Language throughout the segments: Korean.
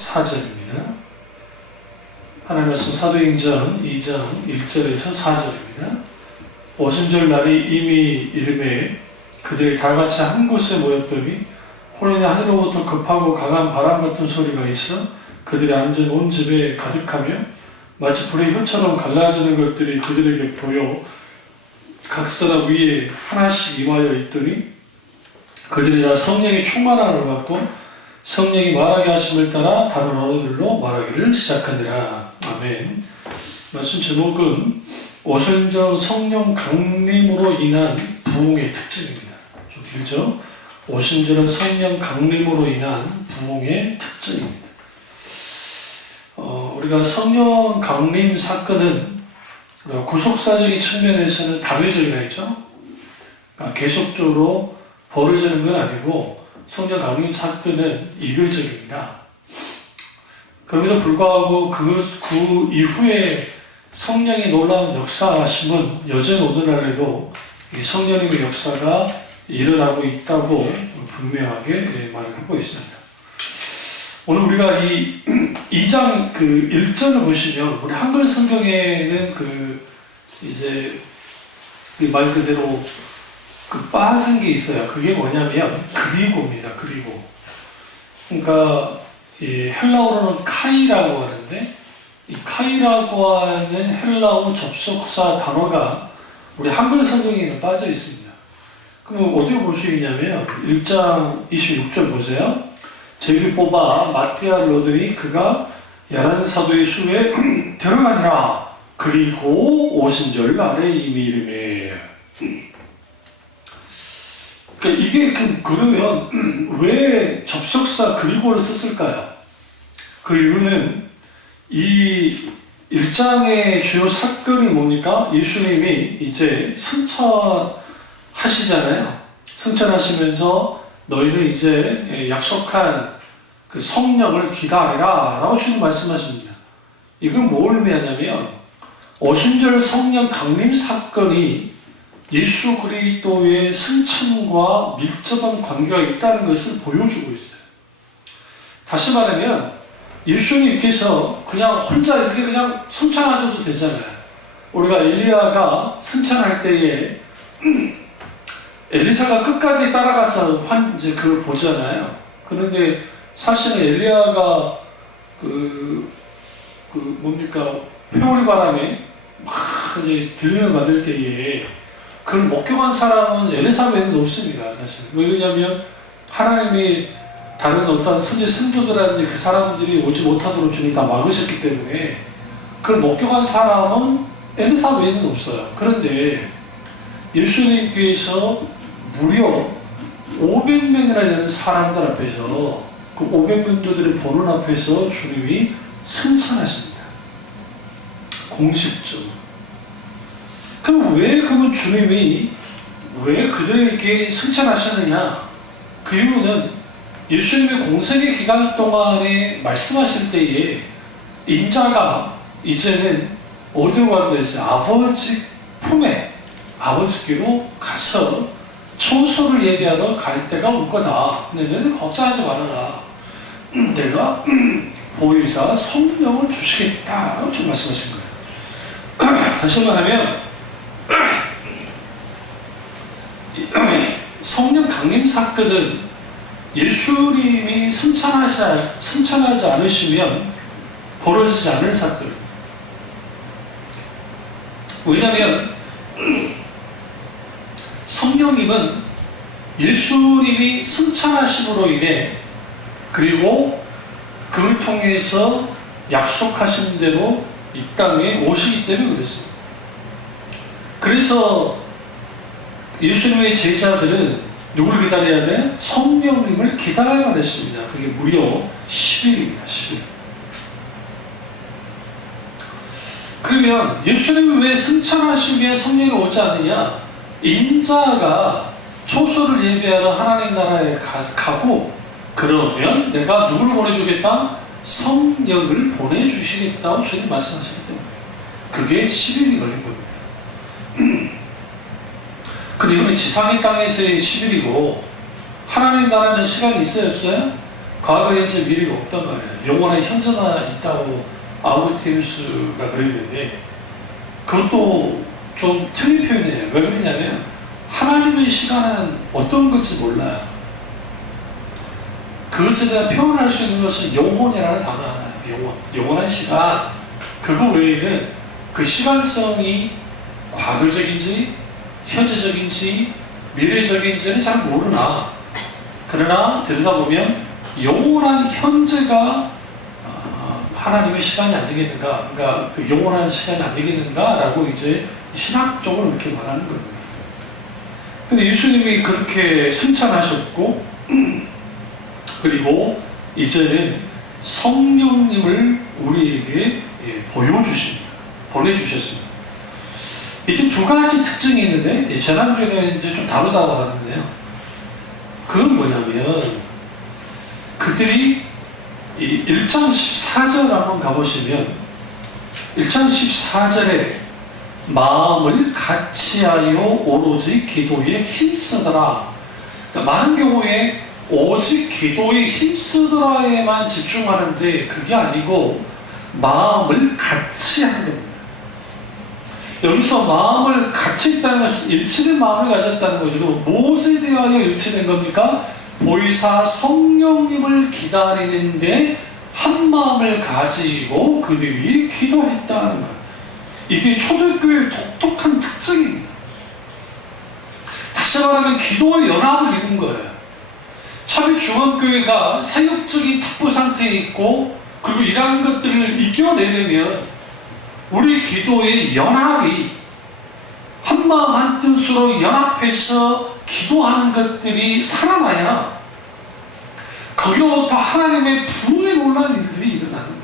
4절입니다. 하나님 말씀 사도행전 2장 1절에서 4절입니다. 오순절 날이 이미 이름에 그들이 다같이 한 곳에 모였더니 호련히 하늘로부터 급하고 강한 바람 같은 소리가 있어 그들이 앉은 온 집에 가득하며 마치 불의 혀처럼 갈라지는 것들이 그들에게 보여 각 사람 위에 하나씩 임하여 있더니 그들이 다 성령의 충만함을 받고 성령이 말하게 하심을 따라 다른 언어들로 말하기를 시작하니라. 아멘. 말씀 제목은 오순절 성령 강림으로 인한 부흥의 특징입니다. 좀 길죠? 오순절은 성령 강림으로 인한 부흥의 특징입니다. 우리가 성령 강림 사건은 구속사적인 측면에서는 다회적이라 했죠. 계속적으로 벌어지는 건 아니고 성령 강림 사건은 이별적입니다. 그럼에도 불구하고 그 이후에 성령의 놀라운 역사하심은 여전히 오늘날에도 이 성령님의 역사가 일어나고 있다고 분명하게 말을 하고 있습니다. 오늘 우리가 이 2장 1절을 보시면 우리 한글 성경에는 이제 말 그대로 빠진 게 있어요. 그게 뭐냐면 그리고입니다. 그리고. 그러니까 헬라어로는 카이라고 하는데 이 카이라고 하는 헬라어 접속사 단어가 우리 한글 성경에는 빠져 있습니다. 그럼 어디로 볼 수 있냐면 1장 26절 보세요. 제비 뽑아 마티아를 얻으니 그가 야란 사도의 수에 들어가니라. 그리고 오순절 날에 이미 이름에. 그러니까 이게 그러면 왜 접속사 그리고를 썼을까요? 그 이유는 이 1장의 주요 사건이 뭡니까? 예수님이 이제 승천하시잖아요. 승천하시면서 너희는 이제 약속한 그 성령을 기다리라 라고 주님 말씀하십니다. 이건 뭘 의미하냐면 오순절 성령 강림 사건이 예수 그리스도의 승천과 밀접한 관계가 있다는 것을 보여주고 있어요. 다시 말하면 예수님께서 그냥 혼자 이렇게 그냥 승천하셔도 되잖아요. 우리가 엘리야가 승천할 때에 엘리사가 끝까지 따라가서 이제 그걸 보잖아요. 그런데 사실은 엘리야가 뭡니까 회오리 바람에 막 이제 들림을 받을 때에 그걸 목격한 사람은 엘리사 외에는 없습니다. 사실. 왜냐하면 하나님이 다른 어떤 선지 성도들한테 그 사람들이 오지 못하도록 주님이 다 막으셨기 때문에 그걸 목격한 사람은 엘리사 외에는 없어요. 그런데 예수님께서 무려 500명이나 되는 사람들 앞에서 그 500명들의 보는 앞에서 주님이 승천하십니다. 공식적으로. 그럼 왜 그분 주님이 왜 그들에게 승천하셨느냐? 그 이유는 예수님의 공생의 기간 동안에 말씀하실 때에 인자가 이제는 어디로 가게 됐어요? 아버지 품에 아버지께로 가서 초소를 예비하러 갈 때가 올 거다. 근데 너희들 걱정하지 말아라. 내가 보혜사 성령을 주시겠다라고 좀 말씀하신 거예요. 다시 말하면 성령 강림 사건은 예수님이 승천하지 않으시면 벌어지지 않을 사건입니다. 왜냐하면 성령님은 예수님이 승천하심으로 인해 그리고 그를 통해서 약속하신 대로 이 땅에 오시기 때문에 그랬습니다. 그래서 예수님의 제자들은 누구를 기다려야 돼? 성령님을 기다려야만 했습니다. 그게 무려 10일입니다. 10일. 그러면 예수님이 왜 승천하시면 성령이 오지 않느냐? 인자가 초소를 예배하러 하나님 나라에 가고 그러면 내가 누구를 보내주겠다? 성령을 보내주시겠다고 주님 말씀하시기 때문에 그게 10일이 걸린 겁니다. 근데 이거는 지상의 땅에서의 10일이고 하나님 나라는 시간이 있어요 없어요? 과거 현재 미래가 없단 말이에요. 영원한 현재가 있다고 아우구스티누스가 그랬는데, 그것도 좀 틀린 표현이에요. 왜 그러냐면 하나님의 시간은 어떤 건지 몰라요. 그것에 대한 표현할 수 있는 것은 영혼이라는 단어 하나예요. 영원한 시간. 그거 외에는 그 시간성이 과거적인지 현재적인지 미래적인지는 잘 모르나, 그러나 들여다보면 영원한 현재가 하나님의 시간이 안 되겠는가, 그러니까 그 영원한 시간이 안 되겠는가라고 이제 신학적으로 이렇게 말하는 겁니다. 근데 예수님이 그렇게 승천하셨고, 그리고 이제는 성령님을 우리에게 보내주셨습니다. 이게 두 가지 특징이 있는데, 지난주에는 이제 좀 다루다가 봤는데요. 그건 뭐냐면, 그들이 이 1장 14절 한번 가보시면, 1장 14절에 마음을 같이하여 오로지 기도에 힘쓰더라. 그러니까 많은 경우에 오직 기도에 힘쓰더라에만 집중하는데, 그게 아니고 마음을 같이 하는 겁니다. 여기서 마음을 같이 있다는 것은 일치된 마음을 가졌다는 거죠. 무엇에 대하여 일치된 겁니까? 보이사 성령님을 기다리는데 한 마음을 가지고 그들이 기도했다는 거예요. 이게 초대교회의 독특한 특징입니다. 다시 말하면 기도의 연합을 이룬 거예요. 참 중원교회가 사역적인 탁보 상태에 있고, 그리고 이러한 것들을 이겨내려면 우리 기도의 연합이 한마음 한뜻으로 연합해서 기도하는 것들이 살아나야 거기로부터 하나님의 부흥에 놀라운 일들이 일어나는 거예요.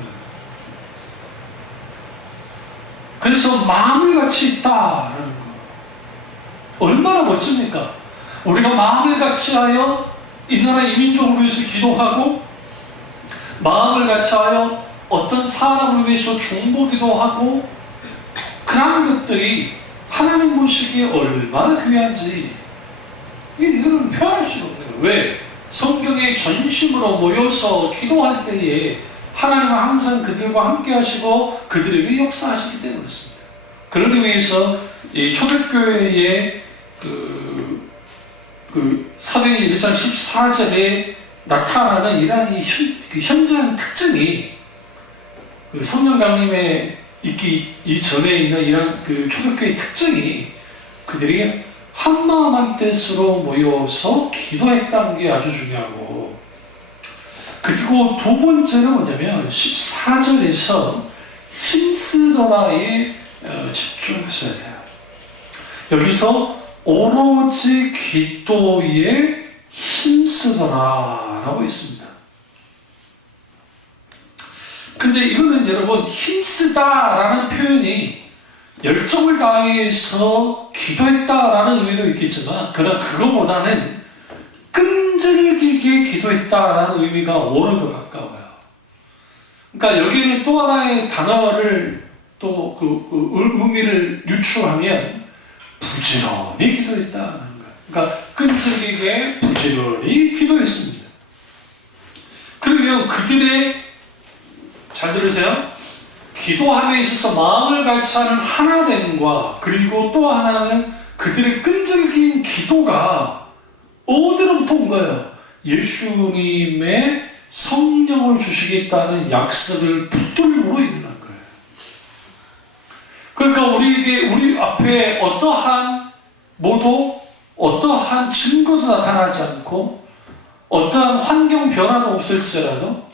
그래서 마음을 같이 있다라는 거, 얼마나 멋집니까? 우리가 마음을 같이 하여 이 나라 이민족을 위해서 기도하고, 마음을 같이 하여 어떤 사람을 위해서 중보기도 하고, 그런 것들이 하나님 보시기에 얼마나 귀한지 이거는 표현할 수가 없는 거예요. 왜? 성경에 전심으로 모여서 기도할 때에 하나님은 항상 그들과 함께 하시고 그들에게 역사하시기 때문에 그렇습니다. 그런 의미에서 이 초대교회의 사도행전 1장 14절에 나타나는 이러한 현저한 특징이, 성령 강림에 있기 이전에 있는 이런 초대교회의 특징이, 그들이 한마음 한뜻으로 모여서 기도했다는 게 아주 중요하고, 그리고 두 번째는 뭐냐면 14절에서 힘쓰더라에 집중하셔야 돼요. 여기서 오로지 기도에 힘쓰더라 라고 있습니다. 근데 이거는 여러분, 힘쓰다라는 표현이 열정을 다해서 기도했다라는 의미도 있겠지만, 그러나 그거보다는 끈질기게 기도했다라는 의미가 오히려 더 가까워요. 그러니까 여기는 또 하나의 단어를 또 의미를 유추하면 부지런히 기도했다는 거예요. 그러니까 끈질기게 부지런히 기도했습니다. 그러면 그들의, 잘 들으세요, 기도함에 있어서 마음을 같이 하는 하나됨과, 그리고 또 하나는 그들의 끈질긴 기도가 어디로부터 온 거예요? 예수님의 성령을 주시겠다는 약속을 붙들고 있는 거예요. 그러니까 우리 앞에 어떠한 증거도 나타나지 않고 어떠한 환경 변화도 없을지라도,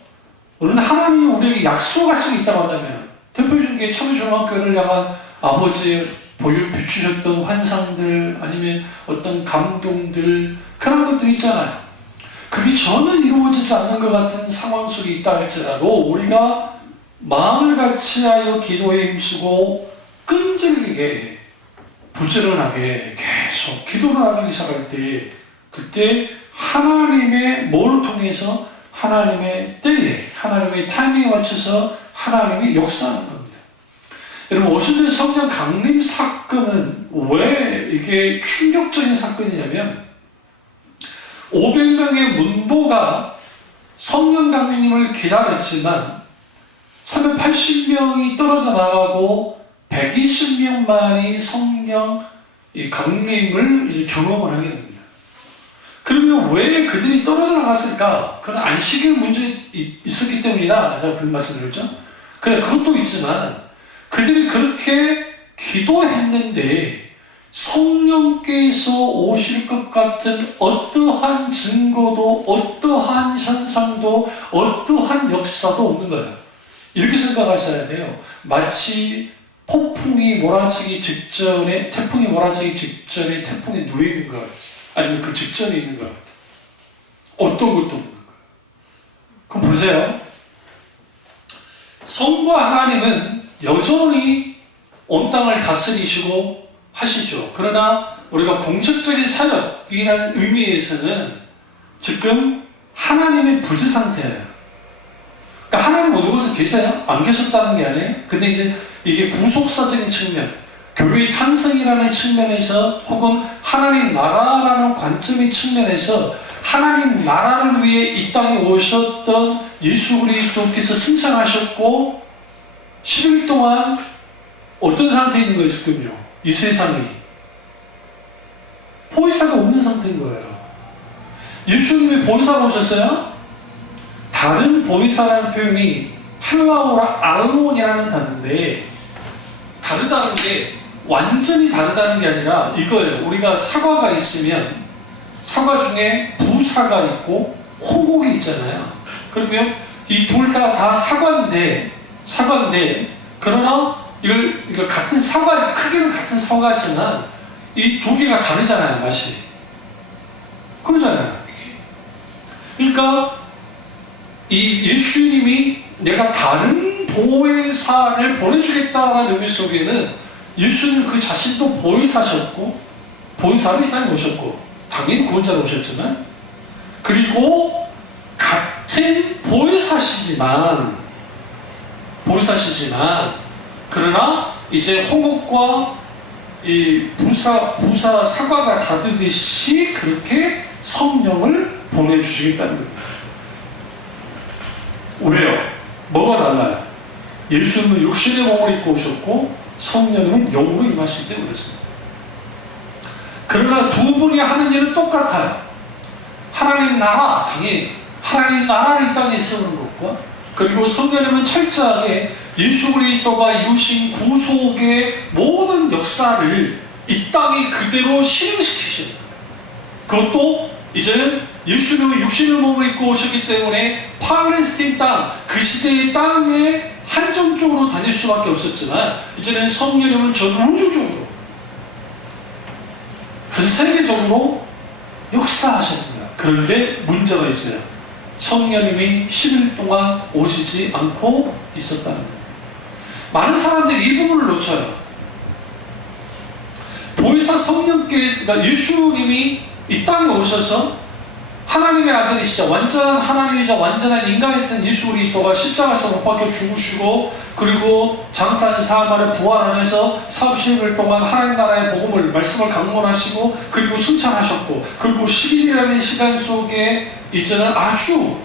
우리는 하나님이 우리에게 약속하시고 있다고 한다면, 대표적인 게 참여중학교를 향한 아버지의 비추셨던 환상들, 아니면 어떤 감동들, 그런 것들이 있잖아요. 그게 전혀 이루어지지 않는 것 같은 상황 속에 있다 할지라도, 우리가 마음을 같이 하여 기도에 힘쓰고 끈질기게 부지런하게 계속 기도를 하기 시작할 때, 그때 하나님의 뭘 통해서, 하나님의 때에, 하나님의 타이밍에 맞춰서 하나님이 역사하는 겁니다. 여러분, 오순절 성령 강림 사건은 왜 이게 충격적인 사건이냐면, 500명의 문도가 성령 강림을 기다렸지만 380명이 떨어져 나가고 120명만이 성령 강림을 이제 경험을 하게 됩니다. 그러면 왜 그들이 떨어져 나갔을까? 그건 안식일 문제 있었기 때문이다. 제가 그 말씀드렸죠. 그래, 그것도 있지만 그들이 그렇게 기도했는데 성령께서 오실 것 같은 어떠한 증거도 어떠한 현상도 어떠한 역사도 없는 거예요. 이렇게 생각하셔야 돼요. 마치 태풍이 몰아치기 직전에 태풍이 누워 있는 것 같아요. 아니면 그 직전에 있는 것 같아요. 어떤 것도 없는 거예요. 그럼 보세요. 성부 하나님은 여전히 온 땅을 다스리시고 하시죠. 그러나 우리가 공적적인 사역이라는 의미에서는 지금 하나님의 부재 상태예요. 그러니까 하나님 어느 곳에 계세요? 안 계셨다는 게 아니에요. 근데 이제 이게 부속사적인 측면, 교회의 탄생이라는 측면에서 혹은 하나님 나라라는 관점의 측면에서 하나님 나라를 위해 이 땅에 오셨던 예수 그리스도께서 승천하셨고 10일 동안 어떤 상태에 있는 거예요? 지금요. 이 세상이 보혜사가 없는 상태인 거예요. 예수님이 보혜사가 오셨어요? 다른 보혜사라는 표현이 헬라어로 알론이라는 단어인데 다르다는 게 완전히 다르다는 게 아니라 이거예요. 우리가 사과가 있으면 사과 중에 부사가 있고 호곡이 있잖아요. 그러면 이 둘 다 사과인데 그러나 이걸 같은 사과, 크기는 같은 사과지만 이 두 개가 다르잖아요, 맛이. 그러잖아요. 그러니까 이 예수님이 내가 다른 보혜사를 보내주겠다라는 의미 속에는 예수님 그 자신도 보혜사셨고 보혜사로 이 땅에 오셨고 당연히 구원자로 오셨지만 그리고 같은 보혜사시지만 그러나 이제 호곡과 이 부사 사과가 다르듯이 그렇게 성령을 보내주시겠다는 겁니다. 왜요? 뭐가 달라요? 예수님은 육신의 몸을 입고 오셨고 성령님은 영으로 임하실 때 그랬습니다. 그러나 두 분이 하는 일은 똑같아요. 하나님 나라, 당연히 하나님 나라를 이 땅에 세우는 것과 그리고 성령님은 철저하게 예수 그리스도가 이루신 구속의 모든 역사를 이 땅에 그대로 실행시키십니다. 그것도 이제는 예수님은 육신의 몸을 입고 오셨기 때문에 팔레스틴 땅, 그 시대의 땅에 한정적으로 다닐 수밖에 없었지만 이제는 성령님은 전 우주적으로 전 세계적으로 역사하십니다. 그런데 문제가 있어요. 성령님이 10일 동안 오시지 않고 있었다는 거예요. 많은 사람들이 이 부분을 놓쳐요. 보혜사 그러니까 예수님이 이 땅에 오셔서 하나님의 아들이시자 완전한 하나님이자 완전한 인간이었던 예수 그리스도가 십자가에서 못 박혀 죽으시고 그리고 장사한 사흘 만에 부활하셔서 40일 동안 하나님 나라의 복음을 말씀을 강론하시고 그리고 승천하셨고 그리고 10일이라는 시간 속에 이제는 아주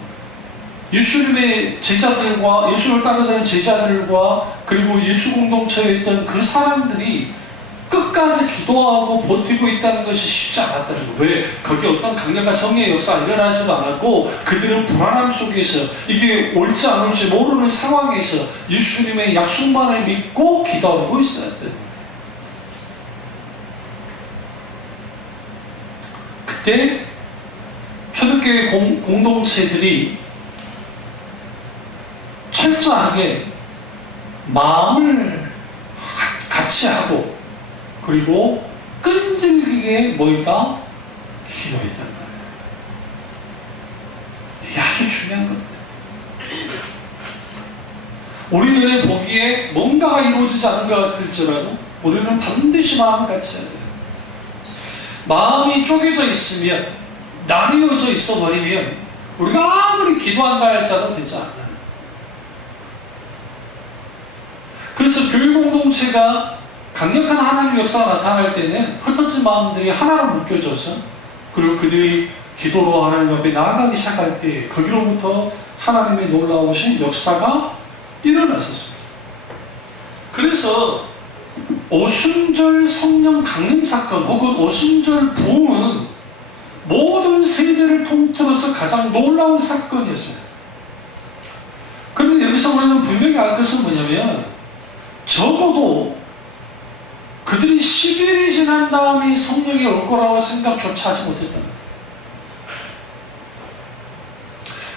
예수님의 제자들과 예수를 따르는 제자들과 그리고 예수 공동체에 있던 그 사람들이 끝까지 기도하고 버티고 있다는 것이 쉽지 않았다는 거예요. 왜? 거기 어떤 강력한 성령의 역사가 일어나지도 않았고 그들은 불안함 속에서 이게 올지 안 올지 모르는 상황에서 예수님의 약속만을 믿고 기도하고 있어야 돼요. 그때 초대교회 공동체들이 철저하게 마음을 같이 하고 그리고 끈질기게 뭐였다? 기도했단 말이에요. 이게 아주 중요한 겁니다. 우리 눈에 보기에 뭔가가 이루어지지 않은 것 같을지라도 우리는 반드시 마음을 같이 해야 돼요. 마음이 쪼개져 있으면 나뉘어져 있어 버리면 우리가 아무리 기도한다 할지라도 되지 않아요. 그래서 교회 공동체가 강력한 하나님의 역사가 나타날 때는 흩어진 마음들이 하나로 묶여져서 그리고 그들이 기도로 하나님 앞에 나아가기 시작할 때 거기로부터 하나님의 놀라우신 역사가 일어났었습니다. 그래서 오순절 성령 강림 사건 혹은 오순절 부흥은 모든 세대를 통틀어서 가장 놀라운 사건이었어요. 그런데 여기서 우리는 분명히 알 것은 뭐냐면 적어도 그들이 10일이 지난 다음에 성령이 올 거라고 생각조차 하지 못했다는 거예요.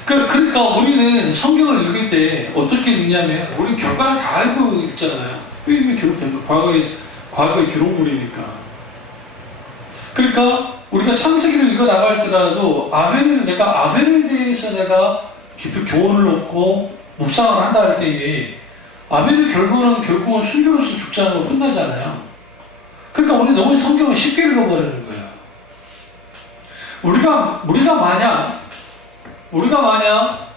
그러니까 우리는 성경을 읽을 때 어떻게 읽냐면 우리 결과를 다 알고 읽잖아요. 이미 기록된 거, 과거의 기록물이니까. 그러니까 우리가 창세기를 읽어 나갈지라도 내가 아벨에 대해서 내가 깊이 교훈을 얻고 묵상을 한다 할 때에 아벨의 결국은 순교로서 죽지 않고 끝나잖아요. 그러니까 우리 너무 성경을 쉽게 읽어버리는 거예요. 우리가 만약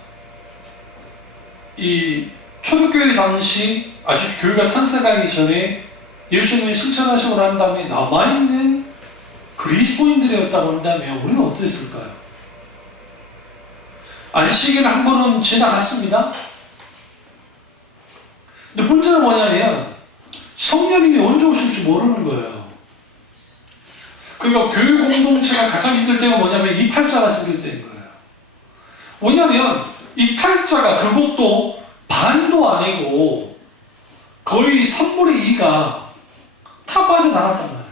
이 초대교회 당시 아직 교회가 탄생하기 전에 예수님이 승천하시고 난 다음에 남아있는 그리스도인들이었다고 한다면 우리는 어땠을까요? 안식일을 한 번은 지나갔습니다. 근데 문제는 뭐냐면 성령님이 언제 오실지 모르는 거예요. 그러니까 교회 공동체가 가장 힘들 때가 뭐냐면 이탈자가 생길 때인 거예요. 뭐냐면 이탈자가 그것도 반도 아니고 거의 3분의 2가 다 빠져나갔단 말이에요.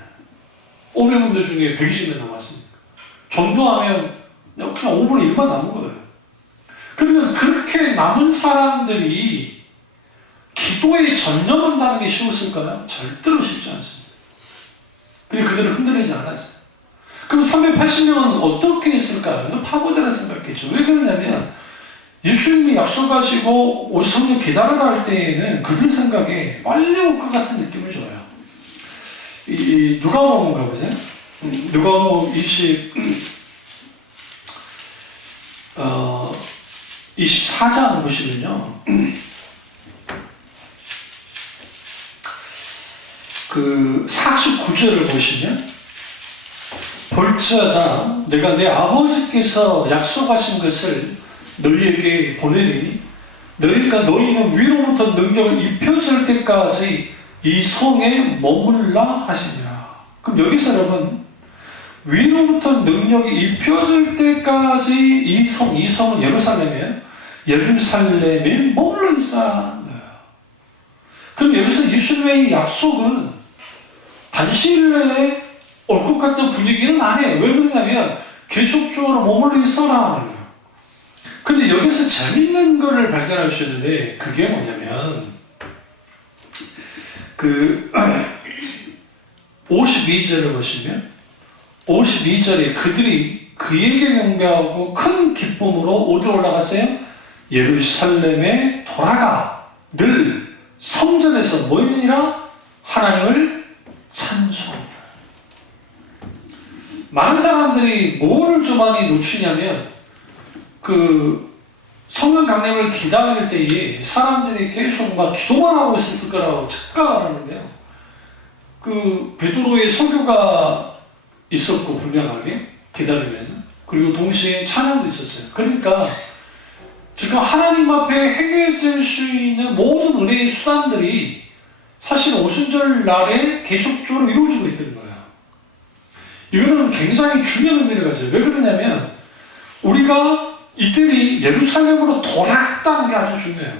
500군데 중에 120명 남았으니까. 전도하면 그냥 5분의 1만 남은 거예요. 그러면 그렇게 남은 사람들이 기도에 전념한다는 게 쉬웠을까요? 절대로 쉽지 않습니다. 근데 그들을 흔들리지 않았어요. 그럼 380명은 어떻게 했을까요? 파고들어 생각했죠. 왜 그러냐면 예수님이 약속하시고 오성령 기다려라 할 때에는 그들 생각에 빨리 올 것 같은 느낌을 줘요. 누가복음 가보세요. 누가복음 24장 보시면요. 그 49절을 보시면 볼지어다 내가 내 아버지께서 약속하신 것을 너희에게 보내니 너희는 위로부터 능력을 입혀질 때까지 이 성에 머물라 하시니라. 그럼 여기서 여러분 위로부터 능력이 입혀질 때까지 이 성은 예루살렘에 머물러 있어야. 그럼 여기서 예수님의 약속은 단시일 내에 올 것 같은 분위기는 아니에요. 왜 그러냐면 계속적으로 머물러 있어라 하는 거예요. 근데 여기서 재밌는 거를 발견할 수 있는데 그게 뭐냐면 그 52절을 보시면 52절에 그들이 그에게 경배하고 큰 기쁨으로 어디로 올라갔어요? 예루살렘에 돌아가 늘 성전에서 뭐 있느니라? 하나님을 찬송하라. 많은 사람들이 뭐를 좀 많이 놓치냐면 그 성령 강림을 기다릴 때에 사람들이 계속 막 기도만 하고 있었을 거라고 착각을 하는데요. 그 베드로의 설교가 있었고 분명하게 기다리면서 그리고 동시에 찬양도 있었어요. 그러니까 지금 하나님 앞에 행해질 수 있는 모든 은혜의 수단들이 사실 오순절 날에 계속적으로 이루어지고 있던 거예요. 이거는 굉장히 중요한 의미를 가져요. 왜 그러냐면 우리가 이들이 예루살렘으로 돌아갔다는 게 아주 중요해요.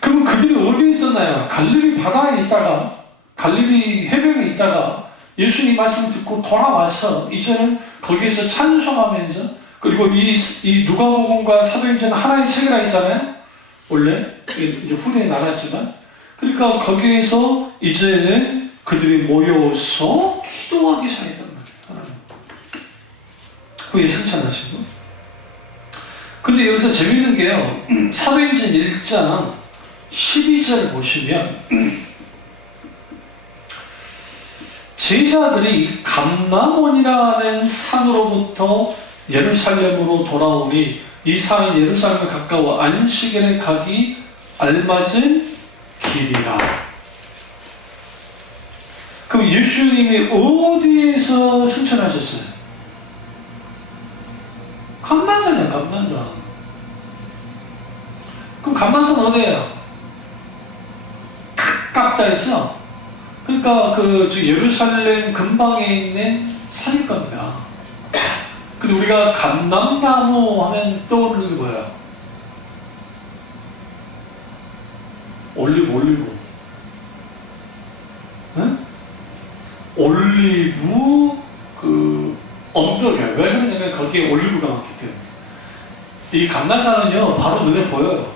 그럼 그들이 어디에 있었나요? 갈릴리 바다에 있다가 갈릴리 해변에 있다가 예수님 말씀 듣고 돌아와서 이제는 거기에서 찬송하면서 그리고 이 누가복음과 사도행전은 하나의 책이라 했잖아요. 원래 이제 후대에 나눴지만 그러니까 거기에서 이제는 그들이 모여서 기도하기 시작했단 말이에요. 하나님. 그게 승천하시고. 근데 여기서 재밌는 게요. 사도행전 1장 12절 보시면 제자들이 감람원이라는 산으로부터 예루살렘으로 돌아오니 이 산은 예루살렘에 가까워 안식일에 가기 알맞은 길이라. 그럼 예수님이 어디에서 승천하셨어요? 감난산이야, 감난산. 그럼 감난산 어디예요? 가깝다 했죠? 그러니까 예루살렘 근방에 있는 산일 겁니다. 근데 우리가 감람나무 하면 떠오르는 게 뭐야? 올리브. 응? 올리브 언덕이야. 왜 그러냐면 거기에 올리브가 많기 때문에. 이 감난산은요 바로 눈에 보여요.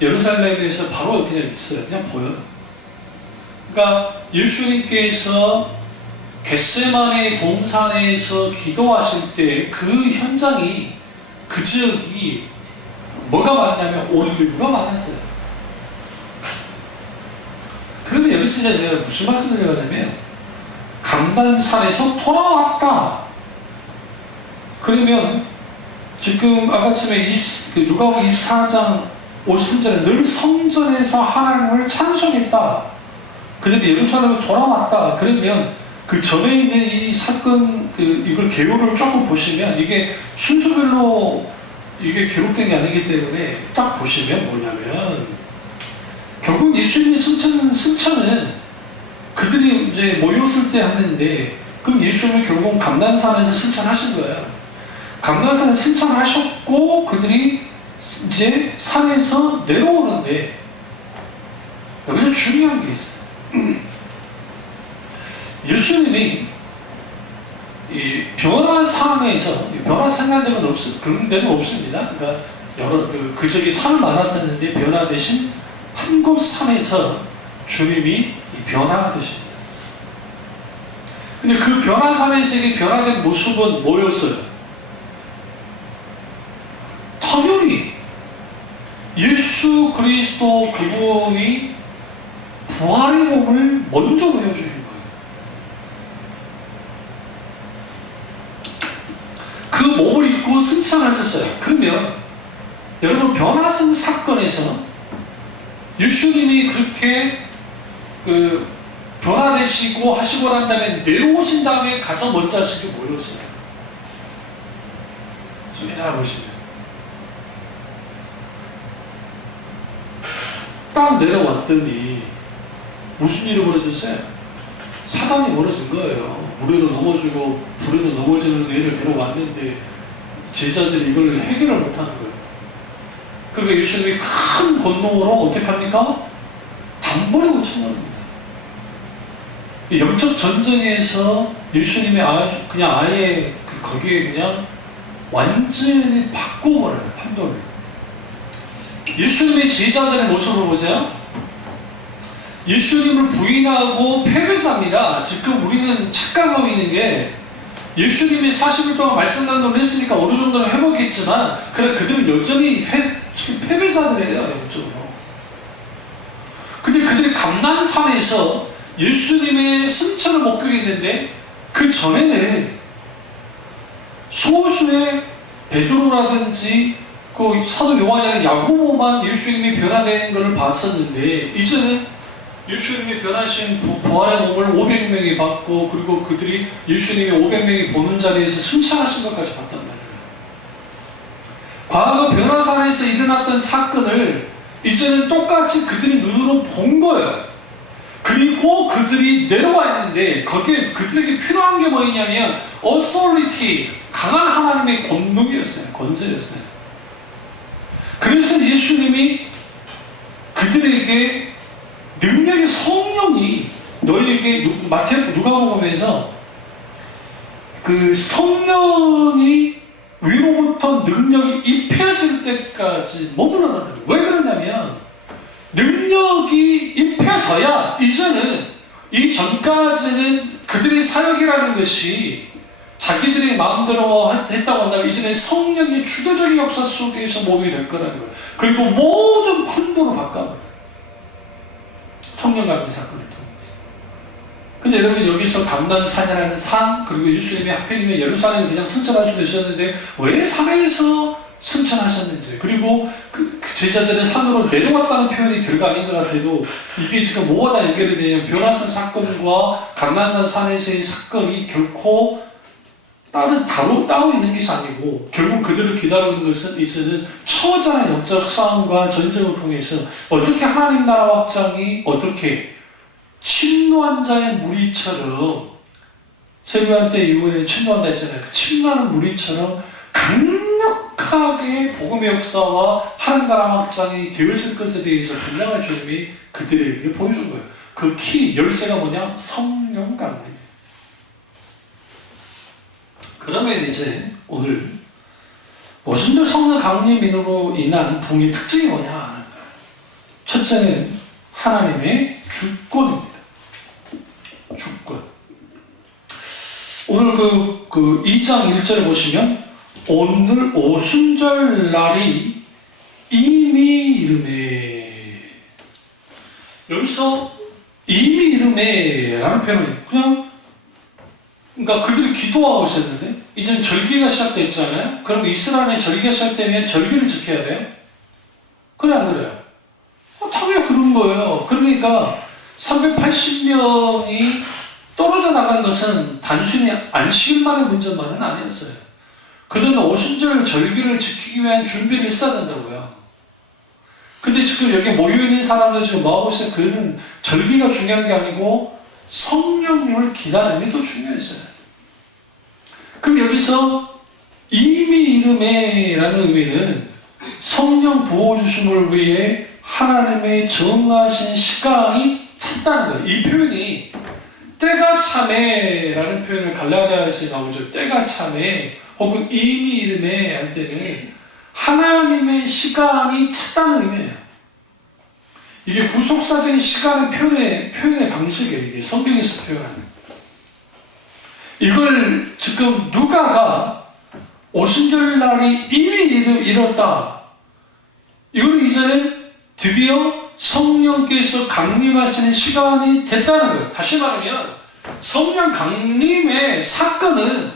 예루살렘에서 바로 그냥 있어요. 그냥 보여요. 그러니까 예수님께서 겟세마네 동산에서 기도하실 때 그 현장이, 그 지역이 뭐가 많냐면 올리브가 많았어요. 그러면 여기서 제가 무슨 말씀을 드리냐면 감난산에서 돌아왔다. 그러면 지금 아까쯤에 누가복음 24장 53절에 늘 성전에서 하나님을 찬송했다. 그런데 예루살렘에 돌아왔다. 그러면 그 전에 있는 이 사건, 이걸 개요를 조금 보시면 이게 순서별로 이게 기록된 게 아니기 때문에 딱 보시면 뭐냐면 결국 예수님의 승천은 그들이 이제 모였을 때 하는데, 그럼 예수님은 결국 감난산에서 승천하신 거예요. 감난산에 승천하셨고 그들이 이제 산에서 내려오는데 여기서 중요한 게 있어요. 예수님이 이 변화산에서, 변화산이라는 데는 없어요. 그런 데는 없습니다. 그러니까 여러 그 저기 산은 많았었는데 변화 대신 한 곳 산에서 주님이 변화되십니다. 근데 그 변화산에서 이게 변화된 모습은 뭐였어요? 당연히 예수 그리스도 그분이 부활의 몸을 먼저 보여주신 거예요. 그 몸을 입고 승천하셨어요. 그러면 여러분 변화산 사건에서 예수님이 그렇게 변화되시고 하시고 난 다음에 내려오신 다음에 가장 먼저 하신 게 뭐였어요? 저기 잘 보시면 딱 내려왔더니 무슨 일이 벌어졌어요? 사단이 벌어진 거예요. 물에도 넘어지고 불에도 넘어지는 애를 데려왔는데 제자들이 이걸 해결을 못하는 거예요. 그러니까 예수님이 큰 권능으로 어떻게 합니까? 단번에 고쳐버립니다. 영적 전쟁에서 예수님이 아예 거기에 그냥 완전히 바꿔버려요. 판도를. 예수님의 제자들의 모습을 보세요. 예수님을 부인하고 패배자입니다. 지금 우리는 착각하고 있는 게 예수님이 40일 동안 말씀 강론을 했으니까 어느 정도는 회복했지만 그들은 여전히 패배자들이에요. 영적으로. 근데 그들이 감난산에서 예수님의 승천을 목격했는데 그 전에는 소수의 베드로라든지 그 사도 요한이 아닌 야고보만 예수님이 변화된 것을 봤었는데 이제는 예수님이 변하신 부활의 몸을 500명이 받고 그리고 그들이 예수님이 500명이 보는 자리에서 승천하신 것까지 봤단 말이에요. 과거 변화산에서 일어났던 사건을 이제는 똑같이 그들이 눈으로 본 거예요. 그리고 그들이 내려와 있는데 거기에 그들에게 필요한 게 뭐였냐면 authority, 강한 하나님의 권능이었어요. 권세였어요. 그래서 예수님이 그들에게 능력의 성령이 너희에게 누가복음에서 그 성령이 위로부터 능력이 입혀질 때까지 머물러가는 거예요. 왜 그러냐면 능력이 입혀져야 이제는 이 전까지는 그들의 사역이라는 것이 자기들의 마음대로 했다고 한다면 이제는 성령의 주도적인 역사 속에서 몸이 될 거라는 거예요. 그리고 모든 판도를 바꿔버려요. 성령과 그 사건을 통해서. 근데 여러분 여기서 감난산이라는 산, 그리고 예수님이 하필이면 예루살렘에 그냥 승천할 수도 있었는데 왜 산에서 승천하셨는지, 그리고 그 제자들은 산으로 내려왔다는 표현이 별거 아닌 것 같아도 이게 지금 뭐가 다 연결이 되냐면 변화산 사건과 감난산 산에서의 사건이 결코 따로 있는 것이 아니고 결국 그들을 기다리고 있는 것은 이제는 처절한 역적 싸움과 전쟁을 통해서 어떻게 하나님 나라 확장이 어떻게 침노한 자의 무리처럼 세계관 때 이후에 침노한다 했잖아요. 그 침노하는 무리처럼 강력하게 복음의 역사와 하나님 나라 확장이 되어질 것에 대해서 분명한 주님이 그들에게 보여준 거예요. 그 키 열쇠가 뭐냐? 성령 강림. 그러면 이제 오늘 오순절 성령 강림으로 인한 부흥의 특징이 뭐냐? 첫째는 하나님의 주권입니다. 주권. 오늘 그 2장 1절에 보시면 오늘 오순절 날이 이미 이르매. 여기서 이미 이르매 라는 표현이 그러니까 그들이 기도하고 있었는데 이제는 절기가 시작됐잖아요. 그럼 이스라엘의 절기가 시작되면 절기를 지켜야 돼요? 그래 안 그래요? 당연히 그런 거예요. 그러니까 380명이 떨어져 나간 것은 단순히 안식일만의 문제만은 아니었어요. 그들은 오순절 절기를 지키기 위한 준비를 했어야 된다고요. 근데 지금 여기 모여있는 사람들 지금 뭐하고 있어요? 그들은 절기가 중요한 게 아니고 성령님을 기다림이 더 중요했어요. 그럼 여기서 이미 이름에라는 의미는 성령 부어주심을 위해 하나님의 정하신 시간이 찼다는 거예요. 이 표현이 때가 참에라는 표현을 갈라디아서에 나오죠. 때가 참에 혹은 이미 이름에 할 때는 하나님의 시간이 찼다는 의미예요. 이게 구속사적인 시간의 표현의 방식이에요. 이게 성경에서 표현하는. 이걸 지금 누가가 오순절 날이 이미 이뤘다. 이걸 이제는 드디어 성령께서 강림하시는 시간이 됐다는 거예요. 다시 말하면 성령 강림의 사건은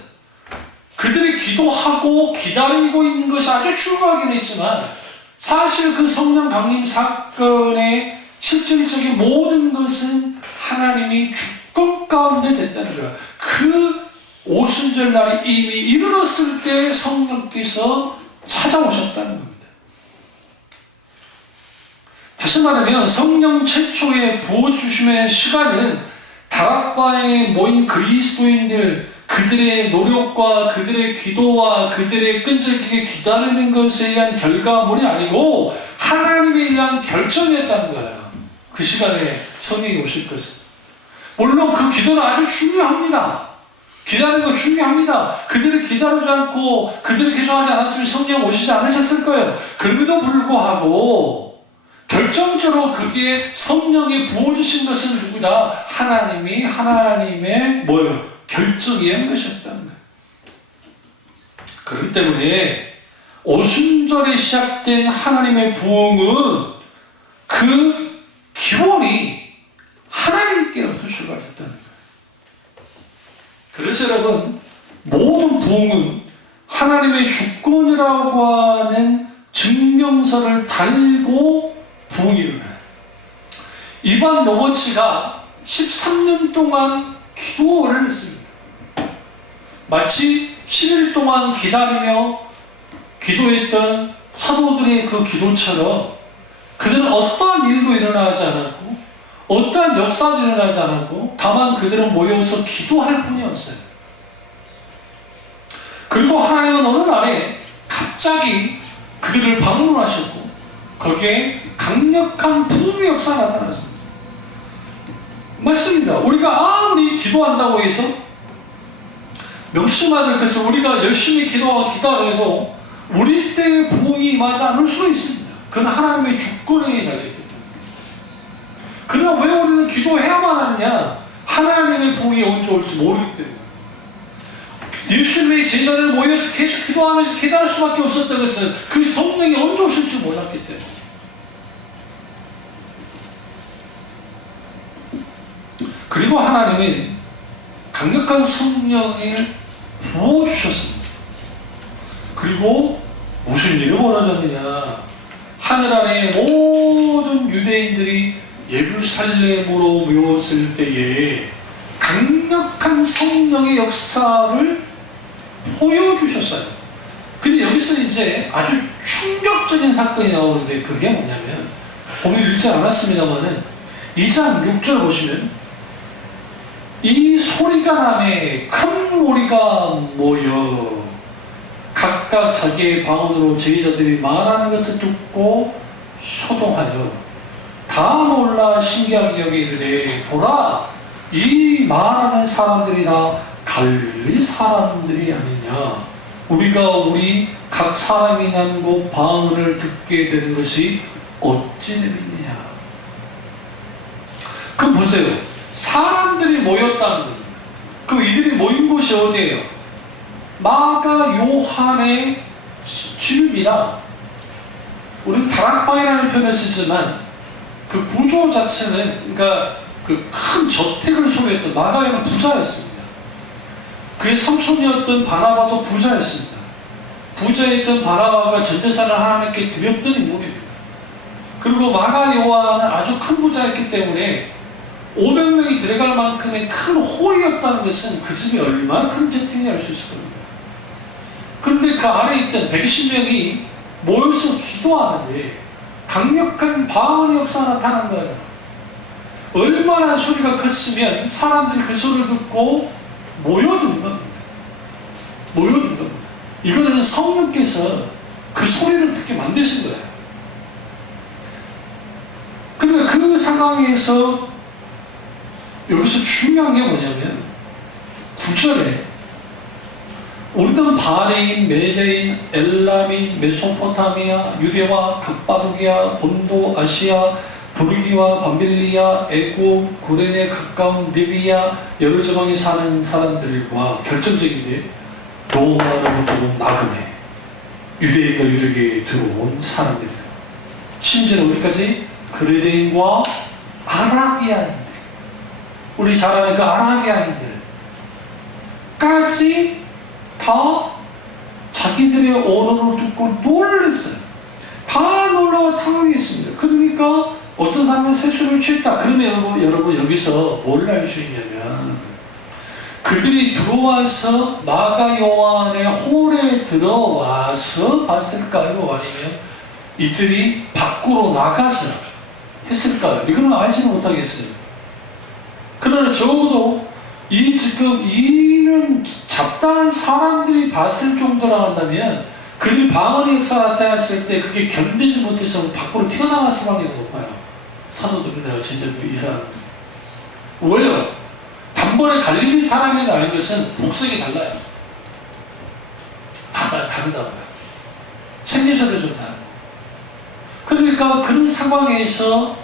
그들이 기도하고 기다리고 있는 것이 아주 중요하긴 했지만 사실 그 성령 강림 사건의 실질적인 모든 것은 하나님이 주권 가운데 됐다는 거예요. 그 오순절 날이 이미 이르렀을 때 성령께서 찾아오셨다는 겁니다. 다시 말하면 성령 최초의 부어주심의 시간은 다락방에 모인 그리스도인들 그들의 노력과 그들의 기도와 그들의 끈질기게 기다리는 것에 의한 결과물이 아니고 하나님에 의한 결정이었다는 거예요. 그 시간에 성령이 오실 것은. 물론 그 기도는 아주 중요합니다. 기다리는 거 중요합니다. 그들이 기다리지 않고 그들이 기도하지 않았으면 성령 오시지 않으셨을 거예요. 그럼에도 불구하고 결정적으로 그게 성령이 부어주신 것은 누구다? 하나님의 뭐예요? 결정이 한 것이었다는 거예요. 그렇기 때문에 오순절에 시작된 하나님의 부흥은 그 기원이 하나님께로부터 출발했다는 거예요. 그래서 여러분 모든 부흥은 하나님의 주권이라고 하는 증명서를 달고 부흥이 일어나요. 이반 로버츠가 13년 동안 기도를 했습니다. 마치 10일 동안 기다리며 기도했던 사도들의 그 기도처럼 그들은 어떠한 일도 일어나지 않았고 어떠한 역사도 일어나지 않았고 다만 그들은 모여서 기도할 뿐이었어요. 그리고 하나님은 어느 날에 갑자기 그들을 방문하셨고 거기에 강력한 부흥의 역사가 나타났습니다. 맞습니다. 우리가 아무리 기도한다고 해서 명심해야 될 것은 우리가 열심히 기도하고 기다려도 우리 때의 부흥이 임하지 않을 수도 있습니다. 그건 하나님의 주권에 달려있기 때문에. 그러나 왜 우리는 기도해야만 하느냐? 하나님의 부흥이 언제 올지 모르기 때문에. 예수님의 제자들 모여서 계속 기도하면서 기도할 수밖에 없었던 것은 그 성령이 언제 오실지 몰랐기 때문에. 그리고 하나님은 강력한 성령을 부어주셨습니다. 그리고 무슨 일이 벌어졌느냐? 하늘 아래 모든 유대인들이 예루살렘으로 모였을 때에 강력한 성령의 역사를 보여주셨어요. 근데 여기서 이제 아주 충격적인 사건이 나오는데 그게 뭐냐면 오늘 읽지 않았습니다만은 2장 6절 보시면 이 소리가 나매 큰 무리가 모여 각각 자기의 방언으로 제자들이 말하는 것을 듣고 소동하여 다 놀라 신기하게 여기기를 보라 이 말하는 사람들이 다 갈릴리 사람들이 아니냐 우리가 우리 각 사람이 난 곳 방언을 듣게 되는 것이 어찌 되느냐. 그럼 보세요. 사람들이 모였다는 겁니다. 그럼 이들이 모인 곳이 어디예요? 마가 요한의 집이라 우리는 다락방이라는 표현을 쓰지만 그 구조 자체는 그러니까 그 큰 저택을 소유했던 마가 요한은 부자였습니다. 그의 삼촌이었던 바나바도 부자였습니다. 부자였던 바나바가 전재산을 하나님께 드렸던 인물입니다. 그리고 마가 요한은 아주 큰 부자였기 때문에 500명이 들어갈 만큼의 큰 홀이었다는 것은 그 집이 얼마나 큰 재택인지 알 수 있을 겁니다. 그런데 그 안에 있던 120명이 모여서 기도하는데 강력한 방언의 역사가 나타난 거예요. 얼마나 소리가 컸으면 사람들이 그 소리를 듣고 모여드는 겁니다. 모여드는 겁니다. 이거는 성령께서 그 소리를 듣게 만드신 거예요. 그러니까 그 상황에서 여기서 중요한 게 뭐냐면 9절에 우리는 바레인, 메데인, 엘람인, 메소포타미아, 유대와 갑바도기아, 본도, 아시아, 부르기와 밤빌리아, 애굽, 구레네 가까운 리비아 여러 지방에 사는 사람들과 결정적인데 로마로부터 온 나그네 유대인과 유대계에 들어온 사람들입니다. 심지어는 어디까지? 그레데인과 아라비아인들 우리 잘 아는 그 아라비아인들까지 다 자기들의 언어를 듣고 놀랐어요. 다 놀라워 당황했습니다. 그러니까 어떤 사람은 세수를 취했다. 그러면 여러분 여기서 뭘 알 수 있냐면 그들이 들어와서 마가 요한의 홀에 들어와서 봤을까요? 아니면 이들이 밖으로 나가서 했을까요? 이거는 알지는 못하겠어요. 그러나 적어도 이는 잡다한 사람들이 봤을 정도라 한다면 그들이 방언의 역사가 나타났을 때 그게 견디지 못해서 밖으로 튀어나갔을 확률이 높아요. 사도들이나 제자들이 이 사람들. 왜요? 단번에 갈릴리 사람이 아닌 것은 복색이 달라요. 다르다고요. 생리소도 좀 다르고. 그러니까 그런 상황에서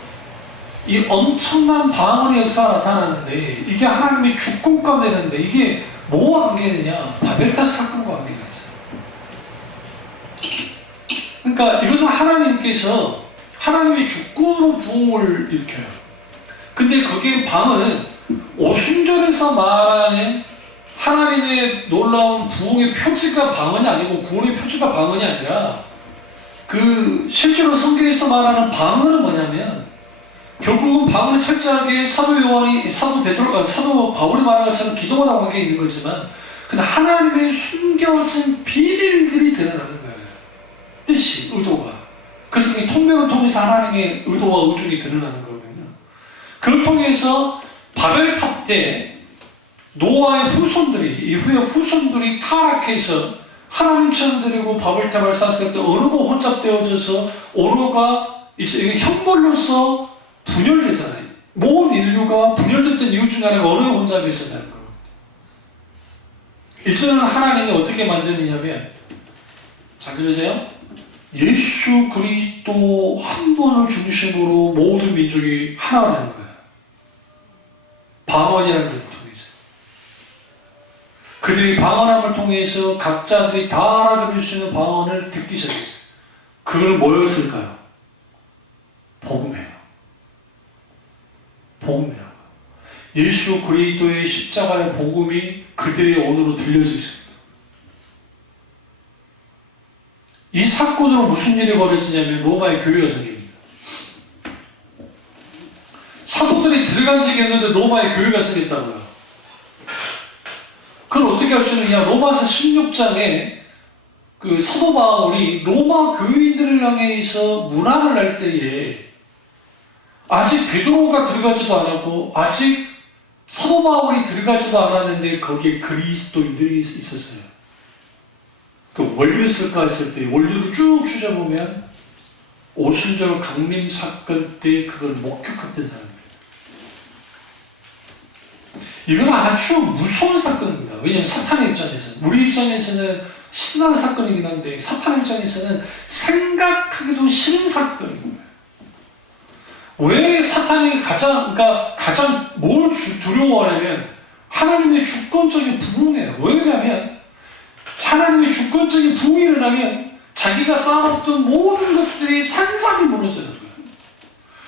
이 엄청난 방언의 역사가 나타나는데 이게 하나님의 주권과 되는데 이게 뭐와 관계되냐? 바벨탑 사건과 관계가 있어요. 그러니까 이것은 하나님께서 하나님의 주권으로 부흥을 일으켜요. 근데 거기에 방언은 오순절에서 말하는 하나님의 놀라운 부흥의 표지가 방언이 아니고 구원의 표지가 방언이 아니라 그 실제로 성경에서 말하는 방언은 뭐냐면 결국은 방언의 철저하게 사도 바울이 말한 것처럼 기도가 나오는 게 있는 거지만 그냥 하나님의 숨겨진 비밀들이 드러나는 거예요. 뜻이, 의도가. 그래서 이 통명을 통해서 하나님의 의도와 의중이 드러나는 거거든요. 그걸 통해서 바벨탑 때 노아의 후손들이 이후에 후손들이 타락해서 하나님처럼 드리고 바벨탑을 쌓았을 때 어느가 혼잡되어져서 어느가 이제 형벌로서 분열되잖아요. 모든 인류가 분열됐던 이유 중에 하나가 어느 혼잡이 있었다는 거예요. 이제는 하나님이 어떻게 만드느냐면 잘 들으세요? 예수 그리스도 한 분을 중심으로 모든 민족이 하나가 되는 거예요. 방언이라는 것을 통해서 그들이 방언함을 통해서 각자들이 다 알아들을 수 있는 방언을 듣기 시작했어요. 그걸 뭐였을까요? 복음이에요. 복음이라고. 예수 그리스도의 십자가의 복음이 그들의 언어로 들려져 있습니다. 이 사건으로 무슨 일이 벌어지냐면 로마의 교회가 생깁니다. 사도들이 들어간 적이 없는데 로마의 교회가 생겼다고요. 그걸 어떻게 할 수 있느냐? 로마서 16장에 그 사도 바울이 로마 교인들을 향해서 문안을 할 때에 아직 베드로가 들어가지도 않았고 아직 사도 바울이 들어가지도 않았는데 거기에 그리스도인들이 있었어요. 그 원류 쓸까 했을 때 원류를 쭉 추져보면 오순절 강림 사건 때 그걸 목격했던 사람입니다. 이건 아주 무서운 사건입니다. 왜냐하면 사탄의 입장에서는, 우리 입장에서는 신나는 사건이긴 한데 사탄의 입장에서는 생각하기도 싫은 사건입니다. 왜 사탄이 가장 뭘 두려워하냐면 하나님의 주권적인 부흥이에요. 왜냐하면 하나님의 주권적인 부흥이 일어나면 자기가 쌓아놓던 모든 것들이 산산이 무너지는 거예요.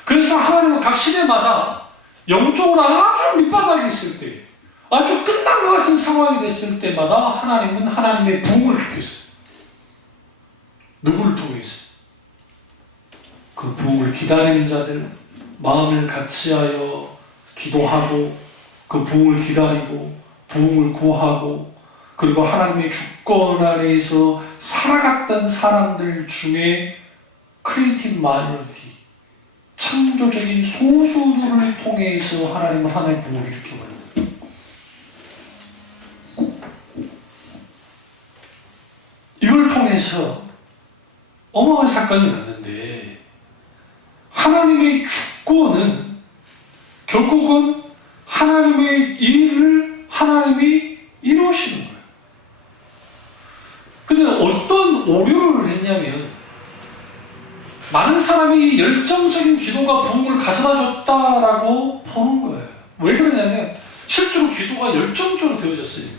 그래서 하나님은 각 시대마다 영적으로 아주 밑바닥에 있을 때, 아주 끝난 것 같은 상황이 됐을 때마다 하나님은 하나님의 부흥을 일으켰어요. 누구를 통해서? 그 부흥을 기다리는 자들, 마음을 같이하여 기도하고 그 부흥을 기다리고 부흥을 구하고 그리고 하나님의 주권 아래에서 살아갔던 사람들 중에 크리에이티브 마이너리티, 창조적인 소수들을 통해서 하나님은 하나님의 부흥을 일으켜버려요. 이걸 통해서 어마어마한 사건이 났는데 하나님의 주권은 결국은 하나님의 일을 하나님이 이루시는 거예요. 근데 어떤 오류를 했냐면 많은 사람이 열정적인 기도가 부흥을 가져다 줬다라고 보는 거예요. 왜 그러냐면 실제로 기도가 열정적으로 되어졌으니까.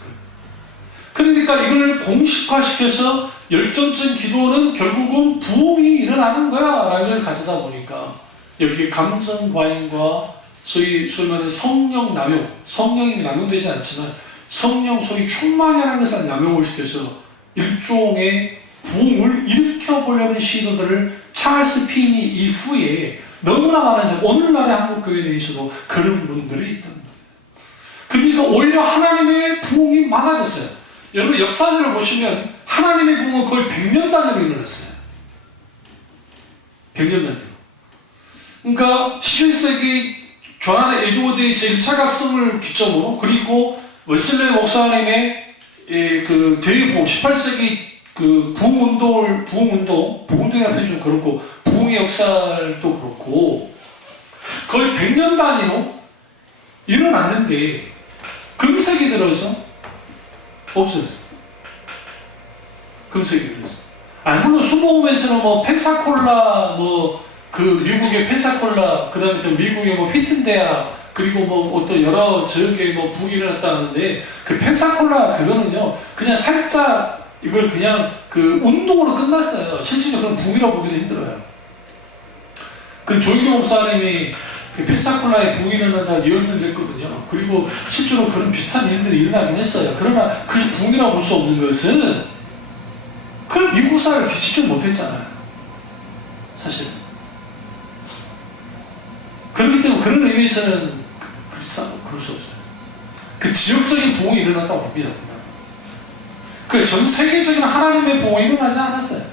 그러니까 이걸 공식화시켜서 열정적인 기도는 결국은 부흥이 일어나는 거야 라는 걸 가져다 보니까 여기에 감성 과잉과 소위 말하는 성령 남용, 성령이 남용되지 않지만 성령 소위 충만이라는 것을 남용을 시켜서 일종의 부흥을 일으켜보려는 시도들을 찰스 피니 이후에 너무나 많은 사람, 오늘날의 한국교회에 대해서도 그런 분들이 있단 말이에요. 그러니까 오히려 하나님의 부흥이 많아졌어요. 여러분 역사들을 보시면 하나님의 부흥은 거의 100년 단위로 일어났어요. 100년 단위로. 그러니까 11세기 조한 에드워드의 제1차 각성을 기점으로 그리고 웨슬레 목사님의 그 대유보 18세기 그 부흥운동이라는 표현이 좀 그렇고 부흥의 역사도 그렇고 거의 100년 단위로 일어났는데 금세기 들어서 없어졌어요. 금세기 들어서. 물론 수보음에서는 뭐 펜사콜라 그 미국의 펜사콜라 그 다음에 또 미국의 피튼 대학 그리고 어떤 여러 지역에 부흥이 일어났다 하는데 그 펜사콜라 그거는요 그냥 살짝 이걸 그냥 그 운동으로 끝났어요. 실질적으로 그런 부흥이라고 보기도 힘들어요. 그 조희경 목사님이 그 펜사콜라에 부흥이 일어나다 예언을 했거든요. 그리고 실제로 그런 비슷한 일들이 일어나긴 했어요. 그러나 그것이 부흥이라고 볼 수 없는 것은 그걸 미국 사회를 뒤집지 못했잖아요. 사실. 그렇기 때문에 그런 의미에서는 그럴 수 없어요. 그 지역적인 부흥이 일어났다고 봅니다. 그 전 세계적인 하나님의 부흥이 일어나지 않았어요.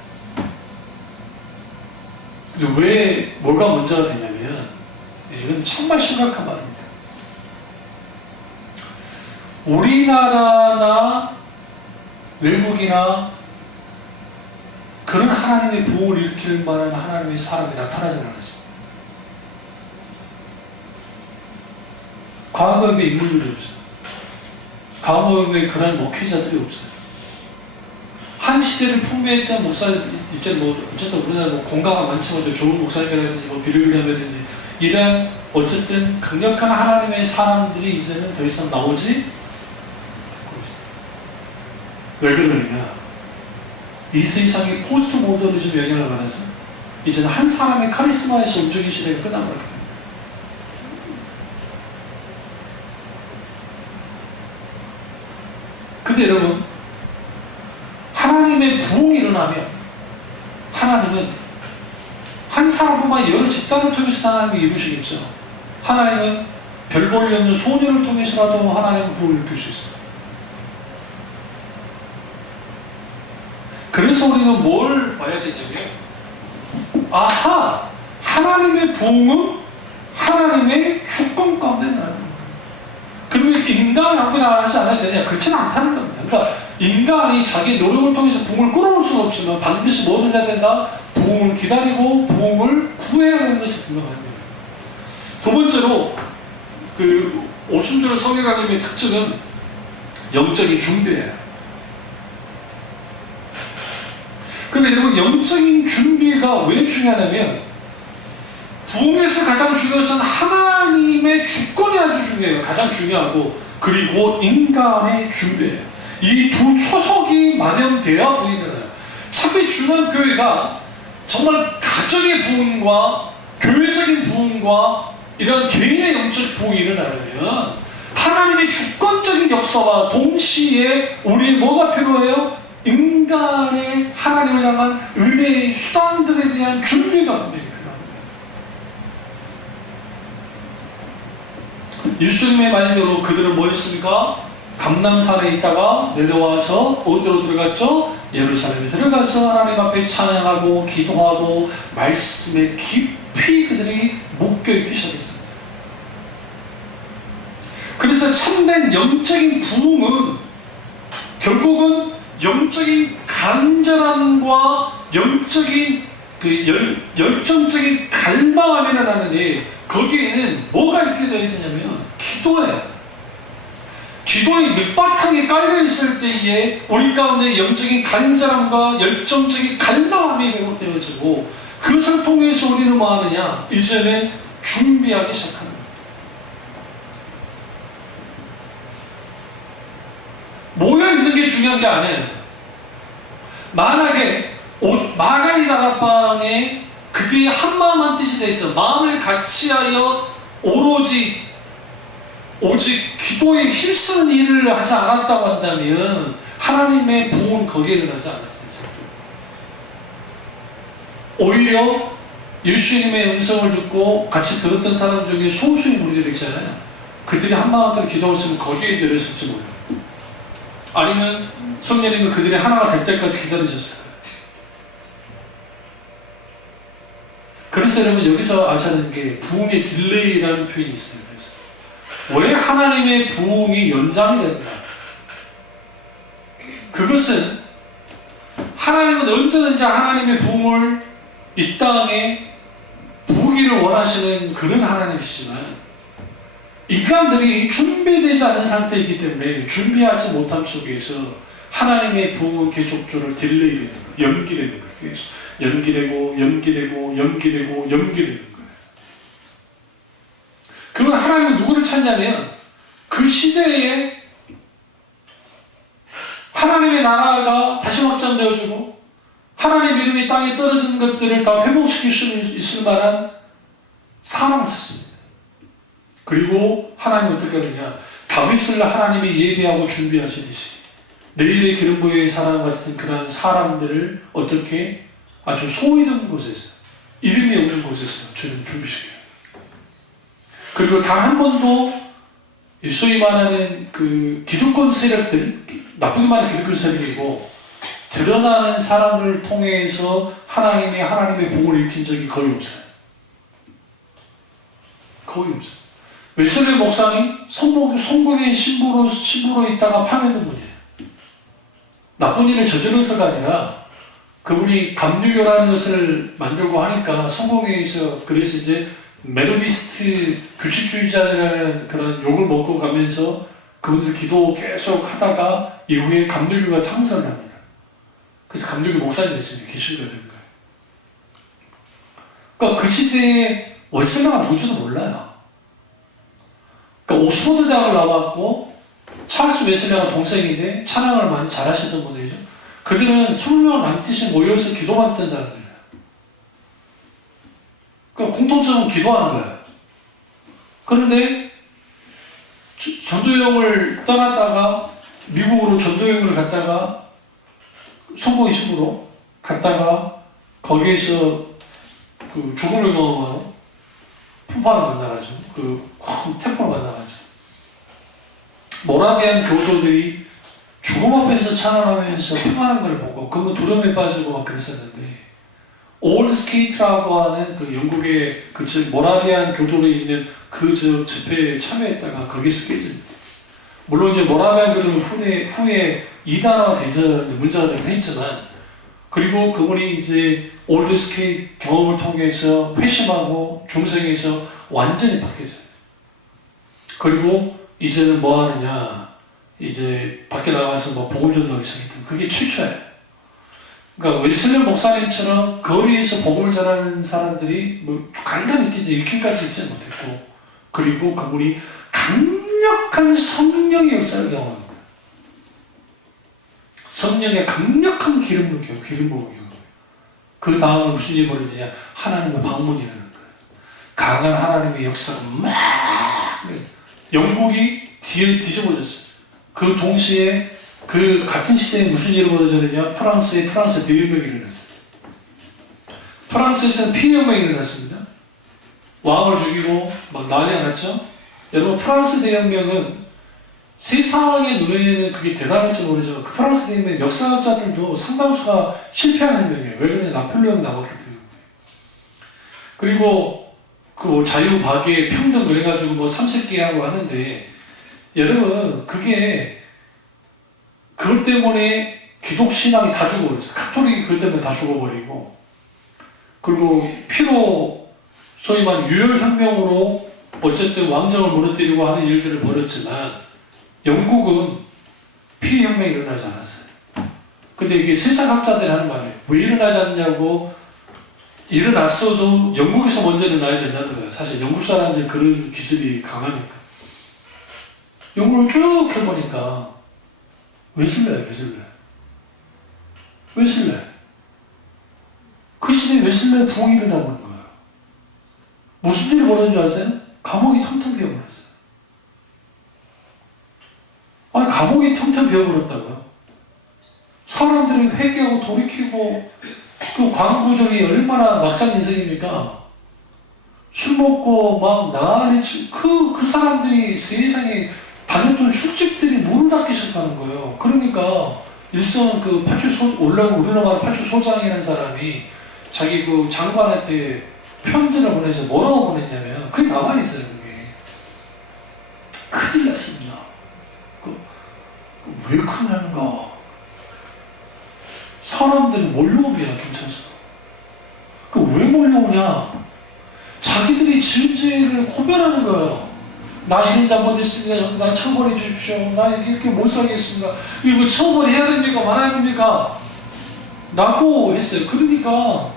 근데 왜 뭐가 문제가 되냐면 이건 정말 심각한 말입니다. 우리나라나 외국이나 그런 하나님의 부흥을 일으킬 만한 하나님의 사람이 나타나지 않았습니다. 과거의 인물들이 없어요. 과거의 그런 목회자들이 없어요. 한 시대를 풍미했던 목사들, 이제 어쨌든 우리나라 공가가 많지만 좋은 목사님이라든지 비료비라든지 이런 어쨌든 강력한 하나님의 사람들이 이제는 더 이상 나오지 않고 있어요. 왜 그러느냐? 이 세상이 포스트 모더니즘 영향을 받아서 이제는 한 사람의 카리스마에서 움직이는 시대가 끝난 거예요. 근데 여러분 하나님의 부흥이 일어나면 하나님은 한 사람뿐만 여러 집단을 통해서 하나님이 이루시겠죠. 하나님은 별 볼일 없는 소년을 통해서라도 하나님은 부흥을 일으킬 수 있어요. 그래서 우리는 뭘 봐야 되냐면, 아하, 하나님의 부흥은 하나님의 주권 가운데 나는 거예요. 그러면 인간이 아무나 하지 않아야 되냐? 그렇지는 않다는 겁니다. 그러니까 인간이 자기 노력을 통해서 부흥을 끌어올 수는 없지만 반드시 뭐를 해야 된다? 부흥을 기다리고 부흥을 구해야 하는 것이 분명한 거예요. 두 번째로 그 오순절 성회라님의 특징은 영적인 준비예요. 그런데 여러분, 영적인 준비가 왜 중요하냐면, 부흥에서 가장 중요한 것은 하나님의 주권이 아주 중요해요. 가장 중요하고, 그리고 인간의 준비예요. 이 두 초석이 만연돼야 부흥이 일어나요. 참비 중요한 교회가 정말 가정의 부흥과 교회적인 부흥과 이런 개인의 영적 부흥이 일어나려면 하나님의 주권적인 역사와 동시에 우리의 뭐가 필요해요? 인간의 하나님을 향한 은혜의 수단들에 대한 준비가 분명히 필요합니다. 예수님의 말대로 그들은 뭐 했습니까? 감람산에 있다가 내려와서 어디로 들어갔죠? 예루살렘에 들어가서 하나님 앞에 찬양하고 기도하고 말씀에 깊이 그들이 묶여있기 시작했습니다. 그래서 참된 영적인 부흥은 결국은 영적인 간절함과 영적인 그 열정적인 갈망함이 일어나는데, 거기에는 뭐가 있게 되어 있느냐면 기도예요. 기도의 밑바탕에 깔려있을 때에 우리 가운데 영적인 간절함과 열정적인 갈망함이 회복되어지고, 그것을 통해서 우리는 뭐 하느냐? 이제는 준비하기 시작합니다. 모여있는 게 중요한 게 아니에요. 만약에 마가의 다락방에 그들이 한마음 한뜻이 돼 있어 마음을 같이하여 오직 기도에 힘쓰는 일을 하지 않았다고 한다면 하나님의 부흥은 거기에 일어나지 않았어요. 오히려 예수님의 음성을 듣고 같이 들었던 사람 중에 소수의 무리들 있잖아요. 그들이 한마음으로 기도했으면 거기에 들었을지 몰라요. 아니면 성령님은 그들이 하나가 될 때까지 기다리셨어요. 그래서 여러분, 여기서 아셔야 하는 게 부흥의 딜레이라는 표현이 있습니다. 왜 하나님의 부흥이 연장이 된다? 그것은 하나님은 언제든지 하나님의 부흥을 이 땅에 부으기를 원하시는 그런 하나님이시지만, 인간들이 준비되지 않은 상태이기 때문에 준비하지 못함 속에서 하나님의 부흥 계속적으로 딜레이되는 거예요. 연기되는 거예요. 계속 연기되는 거예요. 그러면 하나님은 누구를 찾냐면, 그 시대에 하나님의 나라가 다시 확장되어지고 하나님의 이름이 땅에 떨어지는 것들을 다 회복시킬 수 있을 만한 사람을 찾습니다. 그리고 하나님은 어떻게 하느냐? 다윗을 하나님이 예비하고 준비하시듯이 내일의 기름 부의 사람 같은 그런 사람들을 어떻게 아주 소외된 곳에서, 이름이 없는 곳에서 주님 준비시켜요. 그리고 단 한 번도 소위 말하는 그 기득권 세력들, 나쁘게 말하는 기득권 세력이고 드러나는 사람들을 통해서 하나님의 복을 일으킨 적이 거의 없어요. 거의 없어요. 웨슬리 목사님 성공의 신부로 있다가 파면된 분이에요. 나쁜 일을 저질러서가 아니라 그분이 감리교라는 것을 만들고 하니까 성공회에서, 그래서 이제 메로디스트 규칙주의자라는 그런 욕을 먹고 가면서 그분들 기도 계속 하다가 이후에 감리교가 창설을 합니다. 그래서 감리교 목사님이 됐습니다. 개신교가 된 거예요. 그러니까 그 시대에 웨슬리가 누군지도 몰라요. 그러니까 옥스퍼드 대학을 나왔고 찰스 웨슬리가 동생인데 찬양을 많이 잘하시던 분이죠. 그들은 20명을 반드시 모여서 기도만 했던 사람들이에요. 그러니까 공통점은 기도하는 거예요. 그런데 전도여행을 떠났다가 미국으로 전도여행을 갔다가 성공의 신부로 갔다가 거기에서 그 죽음을 경험하고 푸파를 만나가지고 그 템플을 만나가지고 모라비안 교도들이 죽음 앞에서 찬양하면서 평안한 걸 보고 그거 두려움에 빠지고 막 그랬었는데 올 스케이트라고 하는 그 영국의 그 모라비안 교도로 있는 그 집회에 참여했다가 거기서 깨집니다. 물론 이제 모라비안 교도는 후에 이단화 돼서 문제가 되긴 했지만 그리고 그분이 이제 올드 스케이트 경험을 통해서 회심하고 중생에서 완전히 바뀌어져요. 그리고 이제는 뭐 하느냐 이제 밖에 나가서 뭐 복음 전도하기 시작했던 그게 최초예요. 그러니까 웨슬리 목사님처럼 거리에서 복음을 전하는 사람들이 뭐 간단히 이렇게까지 있지 못했고 그리고 그분이 강력한 성령의 역사를 경험합니다. 성령의 강력한 기름 부음을 경험해요. 그 다음에 무슨 일이 벌어지냐 하나님의 방문이 일어나는 거예요. 강한 하나님의 역사가 막 영국이 뒤집어졌어요. 그 동시에 그 같은 시대에 무슨 일이 벌어졌느냐 프랑스 대혁명이 일어났어요. 프랑스에서는 피혁명이 일어났습니다. 왕을 죽이고 막 난리가 났죠. 여러분 프랑스 대혁명은 세상의 눈에는 그게 대단할지 모르지만 그 프랑스 대혁명 역사학자들도 상당수가 실패한 혁명이에요. 왜 그러냐 나폴레옹이 나왔기 때문에. 그리고 그 자유 박애 평등 그래가지고 뭐 삼색기하고 하는데 여러분 그게 그것 때문에 기독신앙이 다 죽어버렸어요. 카톨릭이 그것 때문에 다 죽어버리고 그리고 피로 소위 말하는 유혈혁명으로 어쨌든 왕정을 무너뜨리고 하는 일들을 벌였지만 영국은 피혁명이 일어나지 않았어요. 근데 이게 세상학자들이 하는 말이에요. 왜 일어나지 않냐고 일어났어도 영국에서 먼저 일어나야 된다는 거예요. 사실 영국 사람들이 그런 기질이 강하니까. 영국을 쭉 해보니까 웨슬레예요. 웨슬레. 그 시대에 웨슬레 부흥이 일어나고 있는 거예요. 무슨 일이 벌어진 줄 아세요? 감옥이 텅텅 비어버렸어요. 아니 감옥이 텅텅 비어버렸다고요? 사람들이 회개하고 돌이키고 그 광부들이 얼마나 막장 인생입니까? 술 먹고 막 난리치고 그 사람들이 세상에 다녔던 술집들이 문을 닫기 시작하는 거예요. 그러니까 일선 그 파출소 올라온 우리나라 파출소장이라는 사람이 자기 그 장관한테 편지를 보내서 뭐라고 보냈냐면 그게 남아있어요. 그게 큰일 났습니다. 왜 큰일 나는가? 사람들이 몰려옵니다. 경찰서. 왜 몰려오냐? 자기들이 진죄를 고별하는 거예요. 나 이런 잘못했습니다. 나 처벌해 주십시오. 나 이렇게 못 살겠습니다. 이거 처벌해야 됩니까? 말아야 됩니까? 라고 했어요. 그러니까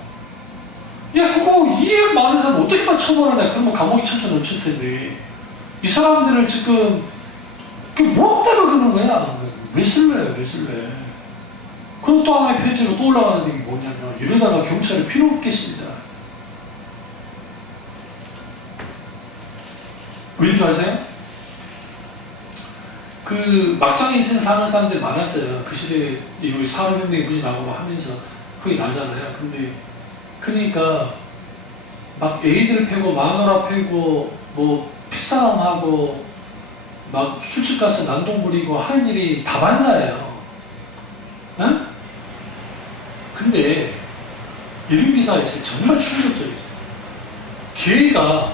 야 그거 이해 많은 사람 어떻게 다 처벌하냐? 그러면 감옥이 천천 넘칠 텐데 이 사람들을 지금 뭐 때문에 그러는 거야? 웨슬레예요. 그리고 또 하나의 편지로 또 올라가는 게 뭐냐면 이러다가 경찰이 필요 없겠습니다. 왠 줄 아세요? 그 막장 인생 사는 사람들이 많았어요. 그 시대에 이 산업혁명이 분이 나오고 하면서 그게 나잖아요. 근데 그러니까 막 애기들 패고 마누라 패고 뭐 피싸움하고 막 술집 가서 난동 부리고 하는 일이 다반사예요. 응? 근데 이런 기사에서 정말 충격적이었어요. 개가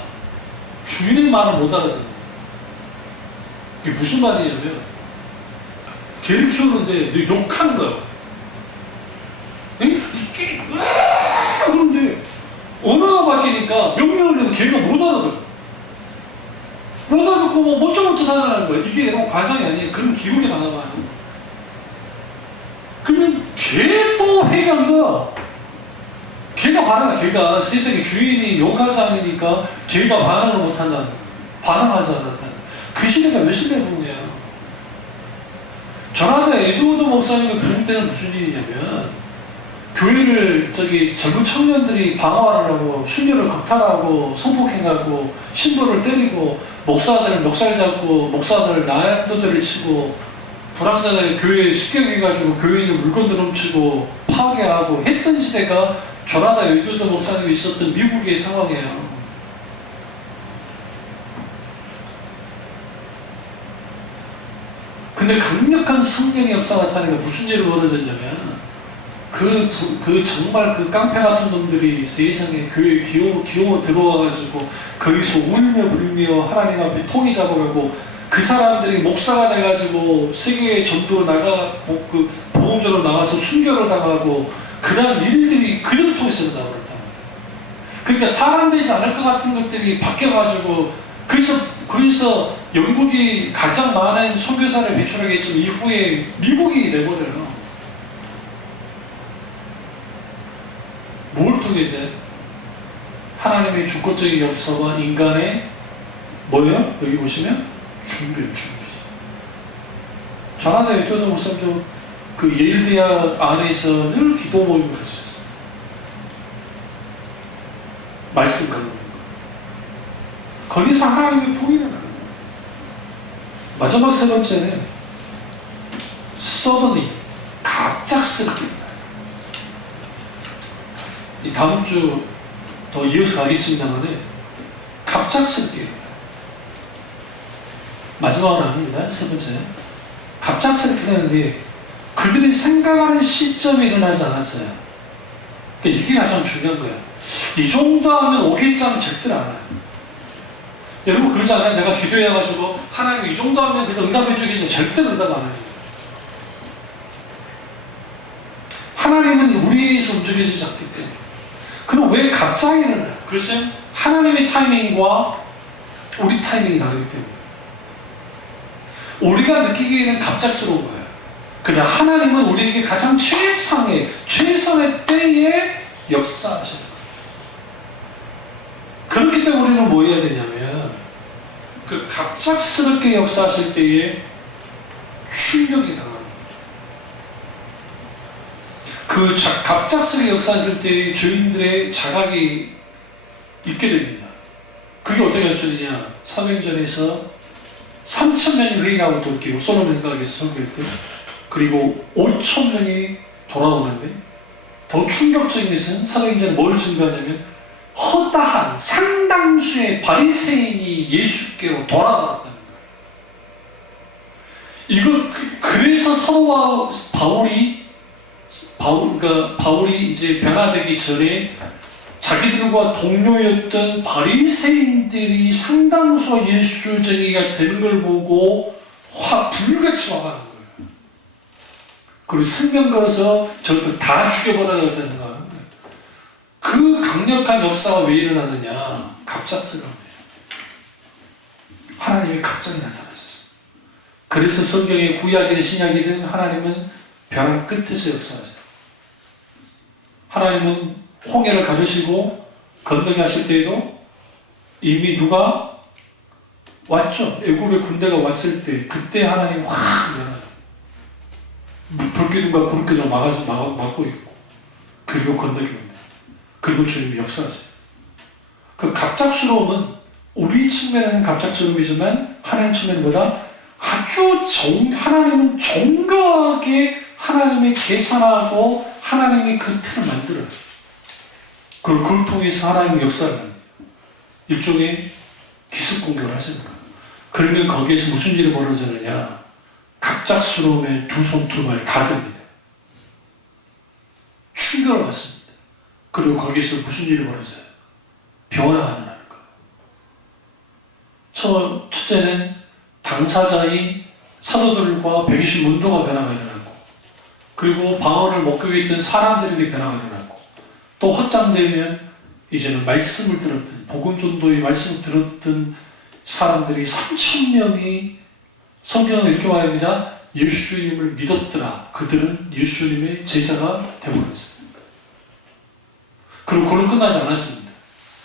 주인의 말을 못 알아듣는 거예요. 그게 무슨 말이냐면 개를 키우는데 욕하는 거예요. 이게 그런데 언어가 바뀌니까 명령을 해도 개가 못 알아들어요. 못 알아듣고 뭐 멋쩍멋쩍 하자는 거예요. 이게 너무 과장이 아니에요. 그런 기록이 나나봐요. 그러면 개도 회개한 거야. 개가 반항해. 개가 세상에 주인이 욕하지 않으니까 개가 반항을 못한다는 거야. 반항하지 않았다는 그 시대가 몇 시대 부흥이야. 저나다 에드워드 목사님의 부흥 때는 무슨 일이냐면 교회를 젊은 청년들이 방어하려고 순교를 강탈하고 성폭행하고 신부를 때리고 목사들 멱살 잡고 목사들 난도들을 치고 불황자들 교회에 습격해가지고 교회에 있는 물건들 훔치고 파괴하고 했던 시대가 조나단 에드워드 목사님이 있었던 미국의 상황이에요. 근데 강력한 성령의 역사가 나타나니까 무슨 일이 벌어졌냐면 정말 그 깡패 같은 놈들이 세상에 교회에 기어 들어와가지고 거기서 울며 불며 하나님 앞에 통이 잡아가고 그 사람들이 목사가 돼가지고 세계 전도로 나가고 그 보험전으로 나가서 순교를 당하고 그런 일들이 그들 통해서 나오었단 말이에요. 그러니까 사람되지 않을 것 같은 것들이 바뀌어가지고 그래서 영국이 가장 많은 선교사를 배출하게 했지만 이후에 미국이 돼버려요. 뭘 통해서? 하나님의 주권적인 역사와 인간의 뭐예요? 여기 보시면 준비. 전하다 유토도 목사님도 그 예일대학 안에서 늘 기도 모임을 가지셨어요. 말씀 가는 거. 거기서 하나님의 풍이 일어나는 거예요. 마지막 세 번째는 suddenly, 갑작스럽게 일어나요. 이 다음 주 더 이어서 가겠습니다만 갑작스럽게 일어나요. 마지막은 아닙니다. 세 번째. 갑작스럽게 일어나는데 그들이 생각하는 시점에 일어나지 않았어요. 그러니까 이게 가장 중요한 거예요. 이 정도 하면 오겠자면 절대 안 와요. 여러분 그러지 않아요? 내가 기도해가지고 하나님 이 정도 하면 내가 응답해 주겠지. 절대 응답 안 해요. 하나님은 우리에서 움직이지 않기 때문에. 그럼 왜 갑자기 일어나요? 그것은 하나님의 타이밍과 우리 타이밍이 다르기 때문에. 우리가 느끼기에는 갑작스러운 거예요. 그러나 하나님은 우리에게 가장 최선의 때에 역사하시는 거예요. 그렇기 때문에 우리는 뭐 해야 되냐면 그 갑작스럽게 역사하실 때에 충격이 강합니다. 그 갑작스럽게 역사하실 때에 주인들의 자각이 있게 됩니다. 그게 어떻게 할 수 있느냐? 사도행전에서 3,000명이 회개하고 돌이키고 솔로몬 가게에서 설교할 때 그리고 5,000명이 돌아오는데 더 충격적인 것은 사도행전에 뭘 증거하냐면 허다한 상당수의 바리새인이 예수께로 돌아왔다는 거예요. 이거 그래서 사도 바울이 이제 변화되기 전에 자기들과 동료였던 바리새인들이 상당수가 예수 정의가 되는 걸 보고 불같이 와가는 거예요. 그리고 생명 걸어서 저것도 다 죽여버려야 된다는 생각하는 거예요. 그 강력한 역사가 왜 일어나느냐? 갑작스러워요. 하나님이 갑자기 나타나셨어요. 그래서 성경의 구약이든 신약이든 하나님은 벼랑 끝에서 역사하세요. 하나님은 홍해를 가르시고 건너가실 때에도 이미 누가 왔죠. 애굽의 군대가 왔을 때 그때 하나님 확 열어요. 불기둥과 구름기둥을 막고 있고 그리고 건너깁니다. 그리고 주님이 역사하세요. 그 갑작스러움은 우리 측면에는 갑작스러움이지만 하나님 측면보다 하나님은 정교하게 하나님이 계산하고 하나님이 그 틀을 만들어요. 그리고 그걸 통해서 하나님의 역사를 합니다. 일종의 기습 공격을 하시는 거예요. 그러면 거기에서 무슨 일이 벌어지느냐? 갑작스러움에 두 손 두 발 다 듭니다. 충격을 받습니다. 그리고 거기에서 무슨 일이 벌어져요? 변화가 일어나는 거예요. 첫째는 당사자인 사도들과 120 문도가 변화가 일어나고 그리고 방언을 목격했던 사람들에게 변화가 일어나고 또 확장되면 이제는 말씀을 들었던 복음 전도의 말씀을 들었던 사람들이 3,000명이 성경은 이렇게 말합니다. 예수님을 믿었더라. 그들은 예수님의 제자가 되어버렸습니다. 그리고 그는 끝나지 않았습니다.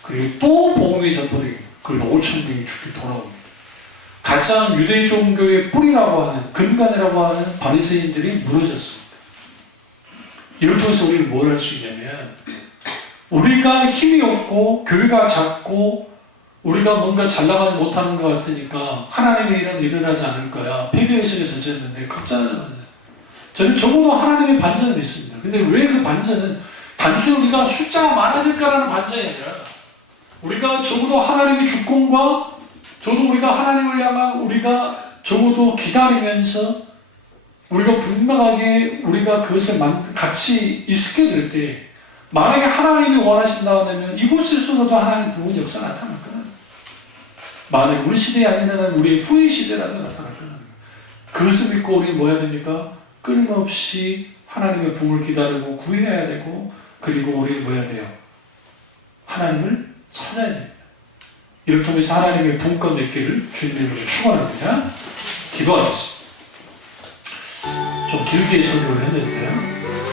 그리고 또 복음이 전파되고 그리고 5,000명이 죽게 돌아옵니다. 가짜 유대 종교의 뿌리라고 하는 근간이라고 하는 바리새인들이 무너졌습니다. 이를 통해서 우리는 뭘 할 수 있냐면 우리가 힘이 없고 교회가 작고 우리가 뭔가 잘 나가지 못하는 것 같으니까 하나님의 일은 일어나지 않을 거야. 패배의식에 젖었는데 걱정하지 마세요. 저는 적어도 하나님의 반전을 믿습니다. 근데 왜 그 반전은 단순히 우리가 숫자가 많아질까라는 반전이 아니라 우리가 적어도 하나님의 주권과 저도 우리가 하나님을 향한 우리가 적어도 기다리면서 우리가 분명하게 우리가 그것을 같이 있게 될 때, 만약에 하나님이 원하신다고 하면 이곳에서도 하나님 부분 역사 나타날 거예요. 만약 우리 시대에 아니면 우리의 후의 시대라도 나타날 거예요. 그것을 믿고 우리 뭐 해야 됩니까? 끊임없이 하나님의 부흥을 기다리고 구해야 되고, 그리고 우리 뭐 해야 돼요? 하나님을 찾아야 됩니다. 이를 통해서 하나님의 부흥권 맺기를 주님의 축원합니다. 기도하겠습니다. 좀 길게 설교를 했는데요.